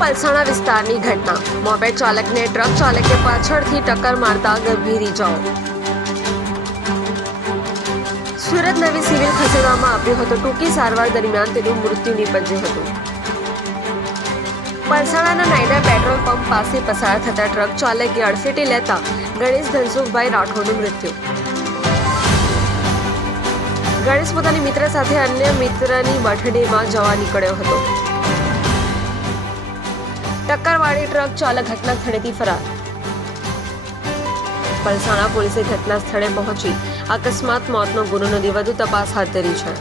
પલસાણા વિસ્તારની ઘટના. મોપેડ ચાલકને ટ્રક ચાલકે પાછળથી ટક્કર મારતા ગંભીર ઇજાઓ. સુરત નવી સિવિલ ખસેડવામાં આવ્યો હતો. ટૂંકી સારવાર દરમિયાન તેનું મૃત્યુ નીપજ્યું હતું. પલસાણાના નાયડા પેટ્રોલ પંપ પાસે પસાર થતા ટ્રક ચાલકે અડફેટે લેતા ગણેશ ધનસુખભાઈ રાઠોડનું મૃત્યુ. ગણેશ પોતાની મિત્ર સાથે અન્ય મિત્રની બર્થડેમાં જવા નીકળ્યો હતો. ટક્કરવાળી ટ્રક ચાલક ઘટના સ્થળેથી ફરાર. પલસાણા પોલીસે ઘટના સ્થળે પહોંચી અકસ્માત મોતનો ગુનો નોંધી વધુ તપાસ હાથ ધરી છે.